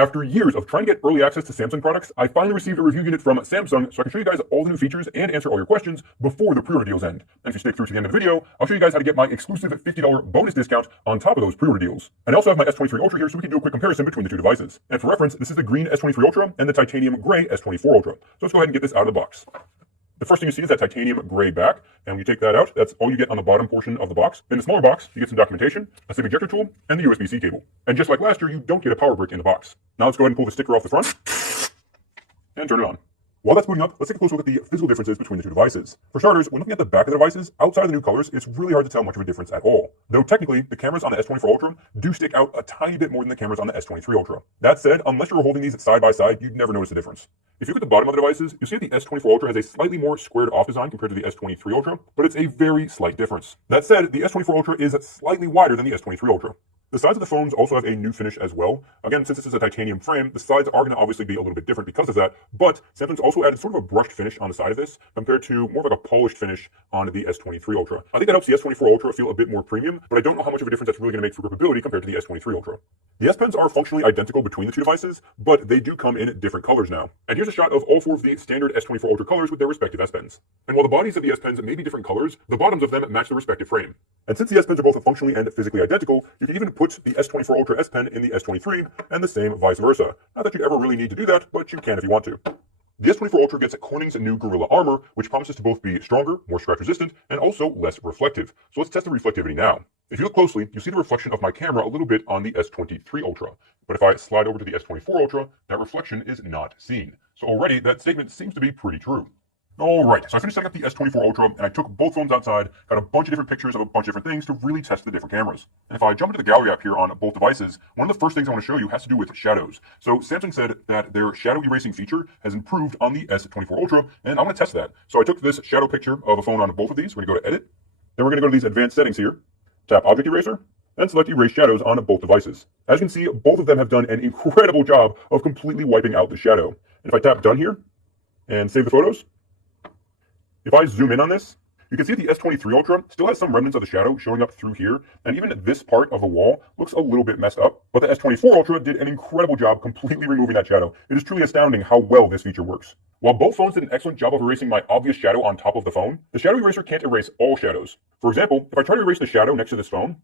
After years of trying to get early access to Samsung products, I finally received a review unit from Samsung so I can show you guys all the new features and answer all your questions before the pre-order deals end. And if you stick through to the end of the video, I'll show you guys how to get my exclusive $50 bonus discount on top of those pre-order deals. And I also have my S23 Ultra here so we can do a quick comparison between the two devices. And for reference, this is the green S23 Ultra and the titanium gray S24 Ultra. So let's go ahead and get this out of the box. The first thing you see is that titanium gray back, and when you take that out, that's all you get on the bottom portion of the box. In the smaller box, you get some documentation, a SIM ejector tool, and the USB-C cable. And just like last year, you don't get a power brick in the box. Now let's go ahead and pull the sticker off the front and turn it on. While that's booting up, let's take a close look at the physical differences between the two devices. For starters, when looking at the back of the devices, outside of the new colors, it's really hard to tell much of a difference at all. Though technically, the cameras on the S24 Ultra do stick out a tiny bit more than the cameras on the S23 Ultra. That said, unless you're holding these side by side, you'd never notice the difference. If you look at the bottom of the devices, you'll see that the S24 Ultra has a slightly more squared off design compared to the S23 Ultra, but it's a very slight difference. That said, the S24 Ultra is slightly wider than the S23 Ultra. The sides of the phones also have a new finish as well. Again, since this is a titanium frame, the sides are going to obviously be a little bit different because of that, but Samsung's also added sort of a brushed finish on the side of this compared to more of like a polished finish on the S23 Ultra. I think that helps the S24 Ultra feel a bit more premium, but I don't know how much of a difference that's really going to make for grippability compared to the S23 Ultra. The S Pens are functionally identical between the two devices, but they do come in different colors now. And here's a shot of all four of the standard S24 Ultra colors with their respective S Pens. And while the bodies of the S Pens may be different colors, the bottoms of them match the respective frame. And since the S Pens are both functionally and physically identical, you can even put the S24 Ultra S Pen in the S23 and the same vice versa. Not that you'd ever really need to do that, but you can if you want to. The S24 Ultra gets Corning's new Gorilla Armor, which promises to both be stronger, more scratch resistant, and also less reflective. So let's test the reflectivity now. If you look closely, you see the reflection of my camera a little bit on the S23 Ultra. But if I slide over to the S24 Ultra, that reflection is not seen. So already that statement seems to be pretty true. Alright, so I finished setting up the S24 Ultra, and I took both phones outside, got a bunch of different pictures of a bunch of different things to really test the different cameras. And if I jump into the gallery app here on both devices, one of the first things I want to show you has to do with shadows. So Samsung said that their shadow erasing feature has improved on the S24 Ultra, and I want to test that. So I took this shadow picture of a phone on both of these. We're going to go to Edit. Then we're going to go to these advanced settings here, tap Object Eraser, and select Erase Shadows on both devices. As you can see, both of them have done an incredible job of completely wiping out the shadow. And if I tap Done here, and save the photos, if I zoom in on this, you can see the S23 Ultra still has some remnants of the shadow showing up through here, and even this part of the wall looks a little bit messed up, but the S24 Ultra did an incredible job completely removing that shadow. It is truly astounding how well this feature works. While both phones did an excellent job of erasing my obvious shadow on top of the phone, the shadow eraser can't erase all shadows. For example, if I try to erase the shadow next to this phone,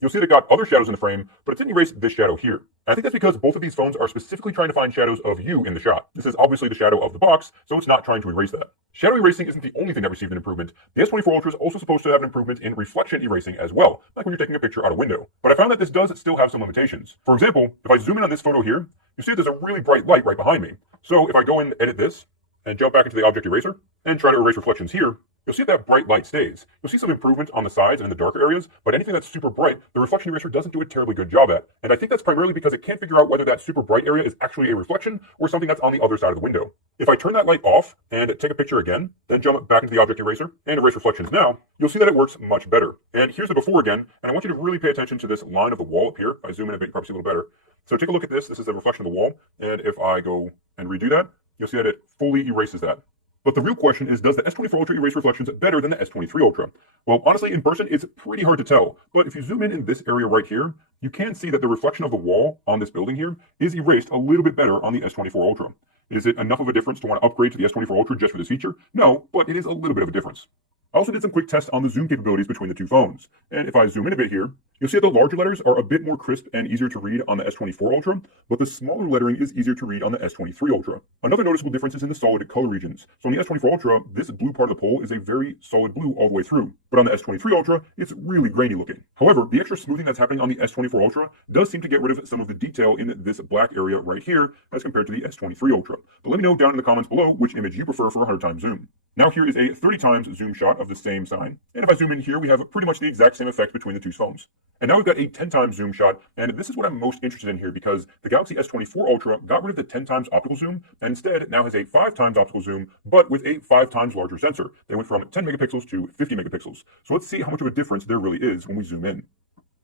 you'll see that it got other shadows in the frame, but it didn't erase this shadow here. And I think that's because both of these phones are specifically trying to find shadows of you in the shot. This is obviously the shadow of the box, so it's not trying to erase that. Shadow erasing isn't the only thing that received an improvement. The S24 Ultra is also supposed to have an improvement in reflection erasing as well, like when you're taking a picture out a window. But I found that this does still have some limitations. For example, if I zoom in on this photo here, you see that there's a really bright light right behind me. So if I go and edit this, and jump back into the object eraser, and try to erase reflections here, you'll see that bright light stays. You'll see some improvement on the sides and in the darker areas, but anything that's super bright, the reflection eraser doesn't do a terribly good job at. And I think that's primarily because it can't figure out whether that super bright area is actually a reflection or something that's on the other side of the window. If I turn that light off and take a picture again, then jump back into the object eraser and erase reflections now, you'll see that it works much better. And here's the before again, and I want you to really pay attention to this line of the wall up here. If I zoom in a bit, you probably see a little better. So take a look at this. This is the reflection of the wall. And if I go and redo that, you'll see that it fully erases that. But the real question is, does the S24 Ultra erase reflections better than the S23 Ultra? Well, honestly, in person, it's pretty hard to tell. But if you zoom in this area right here, you can see that the reflection of the wall on this building here is erased a little bit better on the S24 Ultra. Is it enough of a difference to want to upgrade to the S24 Ultra just for this feature? No, but it is a little bit of a difference. I also did some quick tests on the zoom capabilities between the two phones. And if I zoom in a bit here, you'll see that the larger letters are a bit more crisp and easier to read on the S24 Ultra, but the smaller lettering is easier to read on the S23 Ultra. Another noticeable difference is in the solid color regions. So on the S24 Ultra, this blue part of the pole is a very solid blue all the way through. But on the S23 Ultra, it's really grainy looking. However, the extra smoothing that's happening on the S24 Ultra does seem to get rid of some of the detail in this black area right here as compared to the S23 Ultra. But let me know down in the comments below which image you prefer for a 100x zoom. Now here is a 30x zoom shot of the same sign. And if I zoom in here, we have pretty much the exact same effect between the two phones. And now we've got a 10x zoom shot, and this is what I'm most interested in here because the Galaxy S24 Ultra got rid of the 10x optical zoom and instead now has a 5x optical zoom, but with a 5x larger sensor. They went from 10 megapixels to 50 megapixels. So let's see how much of a difference there really is when we zoom in.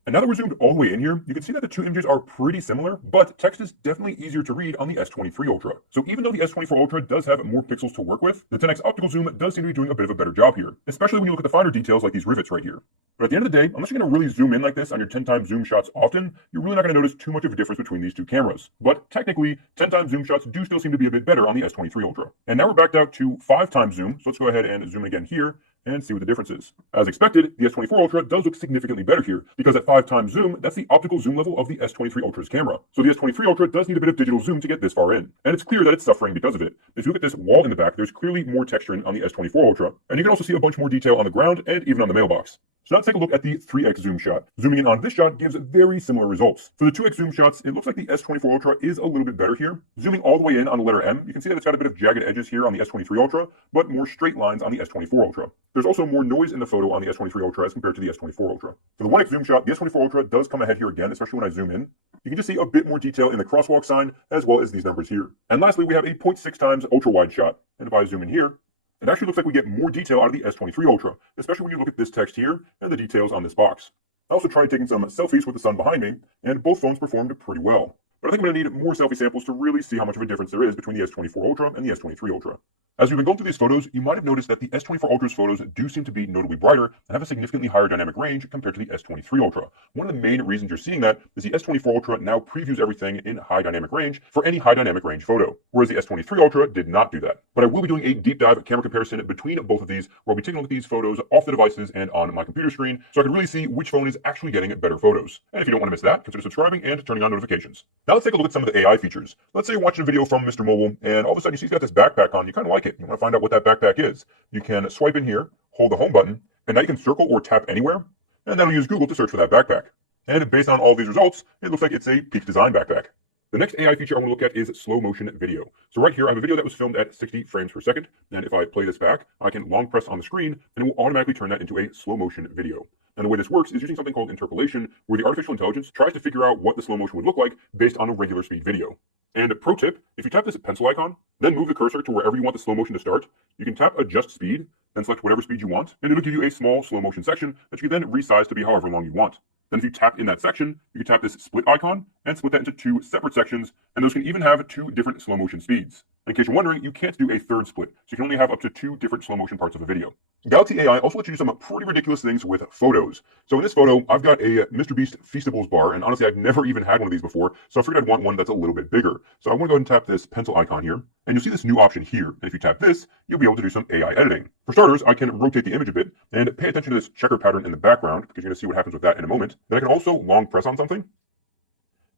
And now that we're zoomed all the way in here, you can see that the two images are pretty similar, but text is definitely easier to read on the S23 Ultra. So even though the S24 Ultra does have more pixels to work with, the 10x optical zoom does seem to be doing a bit of a better job here, especially when you look at the finer details like these rivets right here. But at the end of the day, unless you're going to really zoom in like this on your 10 times zoom shots often, you're really not going to notice too much of a difference between these two cameras. But technically, 10 times zoom shots do still seem to be a bit better on the S23 Ultra. And now we're backed out to 5 times zoom, so let's go ahead and zoom in again here and see what the difference is. As expected, the S24 Ultra does look significantly better here, because at 5 times zoom, that's the optical zoom level of the S23 Ultra's camera. So the S23 Ultra does need a bit of digital zoom to get this far in, and it's clear that it's suffering because of it. If you look at this wall in the back, there's clearly more texturing on the S24 Ultra, and you can also see a bunch more detail on the ground and even on the mailbox. So now let's take a look at the 3x zoom shot. Zooming in on this shot gives very similar results. For the 2x zoom shots, it looks like the S24 Ultra is a little bit better here. Zooming all the way in on the letter M, you can see that it's got a bit of jagged edges here on the S23 Ultra, but more straight lines on the S24 Ultra. There's also more noise in the photo on the S23 Ultra as compared to the S24 Ultra. For the 1x zoom shot, the S24 Ultra does come ahead here again, especially when I zoom in. You can just see a bit more detail in the crosswalk sign, as well as these numbers here. And lastly, we have a 0.6 times ultra wide shot. And if I zoom in here, it actually looks like we get more detail out of the S23 Ultra, especially when you look at this text here and the details on this box. I also tried taking some selfies with the sun behind me, and both phones performed pretty well. But I think I'm going to need more selfie samples to really see how much of a difference there is between the S24 Ultra and the S23 Ultra. As we've been going through these photos, you might have noticed that the S24 Ultra's photos do seem to be notably brighter and have a significantly higher dynamic range compared to the S23 Ultra. One of the main reasons you're seeing that is the S24 Ultra now previews everything in high dynamic range for any high dynamic range photo, whereas the S23 Ultra did not do that. But I will be doing a deep dive camera comparison between both of these, where I'll be taking a look at these photos off the devices and on my computer screen, so I can really see which phone is actually getting better photos. And if you don't want to miss that, consider subscribing and turning on notifications. Now let's take a look at some of the AI features. Let's say you're watching a video from Mr. Mobile, and all of a sudden you see he's got this backpack on. You kind of like it. You want to find out what that backpack is. You can swipe in here, hold the home button, and now you can circle or tap anywhere, and that'll use Google to search for that backpack. And based on all these results, it looks like it's a Peak Design backpack. The next AI feature I want to look at is slow motion video. So right here, I have a video that was filmed at 60 frames per second. And if I play this back, I can long press on the screen and it will automatically turn that into a slow motion video. And the way this works is using something called interpolation, where the artificial intelligence tries to figure out what the slow motion would look like based on a regular speed video. And pro tip, if you tap this pencil icon, then move the cursor to wherever you want the slow motion to start, you can tap adjust speed, then select whatever speed you want, and it'll give you a small slow motion section that you can then resize to be however long you want. Then if you tap in that section, you can tap this split icon and split that into 2 separate sections, and those can even have 2 different slow motion speeds. In case you're wondering, you can't do a third split, so you can only have up to 2 different slow motion parts of a video. Galaxy AI also lets you do some pretty ridiculous things with photos. So in this photo, I've got a Mr. Beast Feastables bar, and honestly, I've never even had one of these before, so I figured I'd want one that's a little bit bigger. So I want to go ahead and tap this pencil icon here, and you'll see this new option here. And if you tap this, you'll be able to do some AI editing. For starters, I can rotate the image a bit, and pay attention to this checker pattern in the background, because you're going to see what happens with that in a moment. Then I can also long press on something,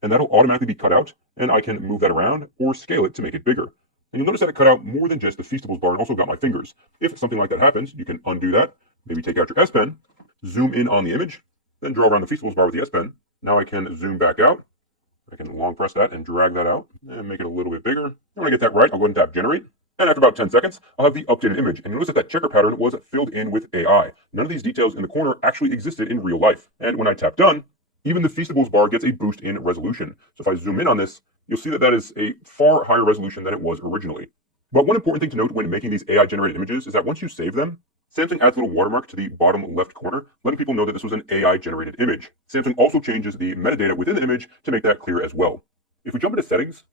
and that'll automatically be cut out, and I can move that around or scale it to make it bigger. And you'll notice that it cut out more than just the Feastables bar and also got my fingers. If something like that happens, you can undo that, maybe take out your S Pen, zoom in on the image, then draw around the Feastables bar with the S Pen. Now I can zoom back out. I can long press that and drag that out and make it a little bit bigger. And when I get that right, I'll go ahead and tap generate. And after about 10 seconds, I'll have the updated image. And you'll notice that that checker pattern was filled in with AI. None of these details in the corner actually existed in real life. And when I tap done, even the Feastables bar gets a boost in resolution. So if I zoom in on this, you'll see that that is a far higher resolution than it was originally. But one important thing to note when making these AI-generated images is that once you save them, Samsung adds a little watermark to the bottom left corner, letting people know that this was an AI-generated image. Samsung also changes the metadata within the image to make that clear as well. If we jump into settings,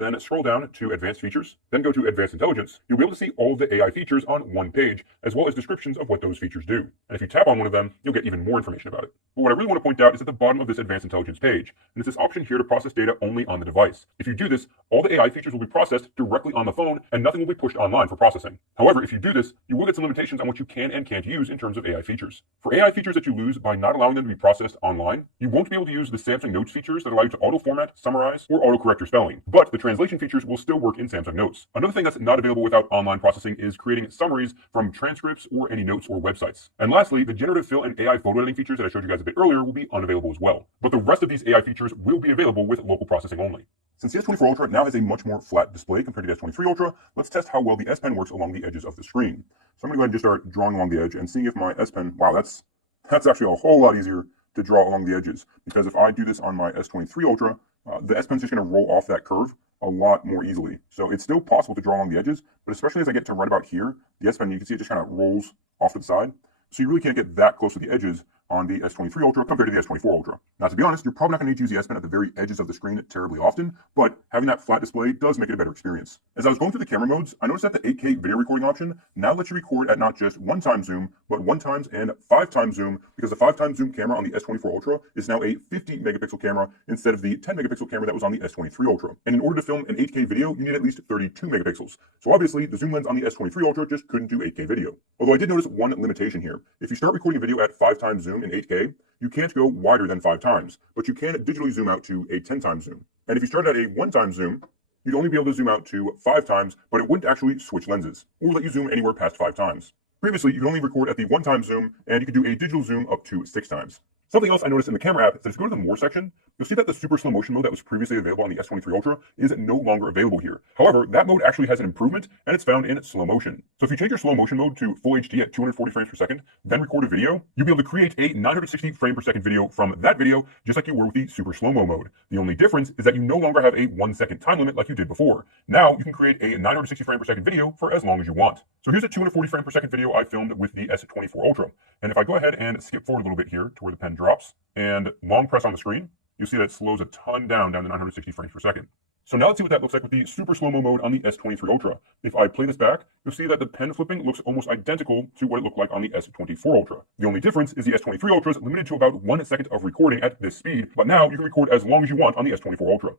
then scroll down to Advanced Features, then go to Advanced Intelligence, you'll be able to see all of the AI features on one page, as well as descriptions of what those features do. And if you tap on one of them, you'll get even more information about it. But what I really want to point out is at the bottom of this Advanced Intelligence page, and it's this option here to process data only on the device. If you do this, all the AI features will be processed directly on the phone, and nothing will be pushed online for processing. However, if you do this, you will get some limitations on what you can and can't use in terms of AI features. For AI features that you lose by not allowing them to be processed online, you won't be able to use the Samsung Notes features that allow you to auto-format, summarize, or auto-correct your spelling. But the translation features will still work in Samsung Notes. Another thing that's not available without online processing is creating summaries from transcripts or any notes or websites. And lastly, the generative fill and AI photo editing features that I showed you guys a bit earlier will be unavailable as well. But the rest of these AI features will be available with local processing only. Since the S24 Ultra now has a much more flat display compared to the S23 Ultra, let's test how well the S Pen works along the edges of the screen. So I'm going to go ahead and just start drawing along the edge and seeing if my S Pen, wow, that's actually a whole lot easier to draw along the edges. Because if I do this on my S23 Ultra, the S Pen's just going to roll off that curve a lot more easily. So it's still possible to draw along the edges, but especially as I get to right about here, the S Pen, you can see it just kind of rolls off to the side. So you really can't get that close to the edges on the S23 Ultra compared to the S24 Ultra. Now, to be honest, you're probably not going to need to use the S Pen at the very edges of the screen terribly often, but having that flat display does make it a better experience. As I was going through the camera modes, I noticed that the 8K video recording option now lets you record at not just 1x zoom, but 1x and 5x zoom, because the 5x zoom camera on the S24 Ultra is now a 50 megapixel camera instead of the 10 megapixel camera that was on the S23 Ultra. And in order to film an 8K video, you need at least 32 megapixels. So obviously, the zoom lens on the S23 Ultra just couldn't do 8K video. Although I did notice one limitation here. If you start recording a video at 5x zoom in 8K, you can't go wider than 5x, but you can digitally zoom out to a 10x zoom. And if you start at a 1x zoom, you'd only be able to zoom out to 5x, but it wouldn't actually switch lenses, or let you zoom anywhere past 5x. Previously, you could only record at the 1x zoom, and you could do a digital zoom up to 6x. Something else I noticed in the camera app is that if you go to the More section, you'll see that the super slow motion mode that was previously available on the S23 Ultra is no longer available here. However, that mode actually has an improvement, and it's found in slow motion. So if you change your slow motion mode to full HD at 240 frames per second, then record a video, you'll be able to create a 960 frame per second video from that video, just like you were with the super slow-mo mode. The only difference is that you no longer have a 1 second time limit like you did before. Now you can create a 960 frame per second video for as long as you want. So here's a 240 frame per second video I filmed with the S24 Ultra. And if I go ahead and skip forward a little bit here to where the pen drops, and long press on the screen, you'll see that it slows a ton down to 960 frames per second. So now let's see what that looks like with the super slow-mo mode on the S23 Ultra. If I play this back, you'll see that the pen flipping looks almost identical to what it looked like on the S24 Ultra. The only difference is the S23 Ultra is limited to about 1 second of recording at this speed, but now you can record as long as you want on the S24 Ultra.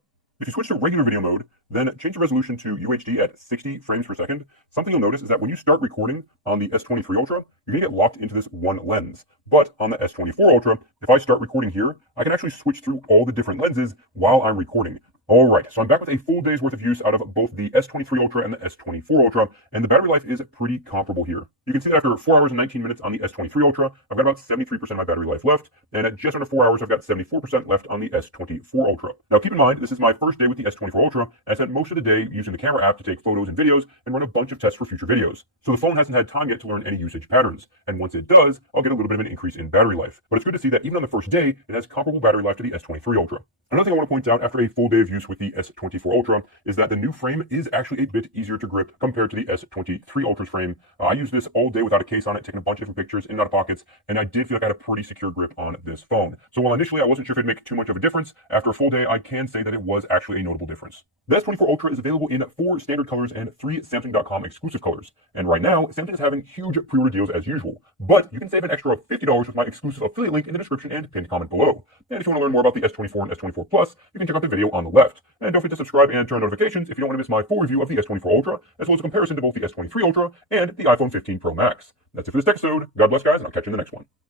If you switch to regular video mode, then change the resolution to UHD at 60 frames per second, something you'll notice is that when you start recording on the S23 Ultra, you're going to get locked into this one lens. But on the S24 Ultra, if I start recording here, I can actually switch through all the different lenses while I'm recording. All right, so I'm back with a full day's worth of use out of both the S23 Ultra and the S24 Ultra, and the battery life is pretty comparable here. You can see that after 4 hours and 19 minutes on the S23 Ultra, I've got about 73% of my battery life left, and at just under 4 hours, I've got 74% left on the S24 Ultra. Now, keep in mind, this is my first day with the S24 Ultra, and I spent most of the day using the camera app to take photos and videos and run a bunch of tests for future videos. So the phone hasn't had time yet to learn any usage patterns, and once it does, I'll get a little bit of an increase in battery life. But it's good to see that even on the first day, it has comparable battery life to the S23 Ultra. Another thing I want to point out after a full day of use with the S24 Ultra is that the new frame is actually a bit easier to grip compared to the S23 Ultra's frame. I used this all day without a case on it, taking a bunch of different pictures in and out of pockets, and I did feel like I had a pretty secure grip on this phone. So while initially I wasn't sure if it'd make too much of a difference, after a full day I can say that it was actually a notable difference. The S24 Ultra is available in 4 standard colors and 3 Samsung.com exclusive colors. And right now, Samsung is having huge pre-order deals as usual, but you can save an extra $50 with my exclusive affiliate link in the description and pinned comment below. And if you want to learn more about the S24 and S24 Plus, you can check out the video on the left. And don't forget to subscribe and turn on notifications if you don't want to miss my full review of the S24 Ultra, as well as a comparison to both the S23 Ultra and the iPhone 15 Pro Max. That's it for this episode. God bless, guys, and I'll catch you in the next one.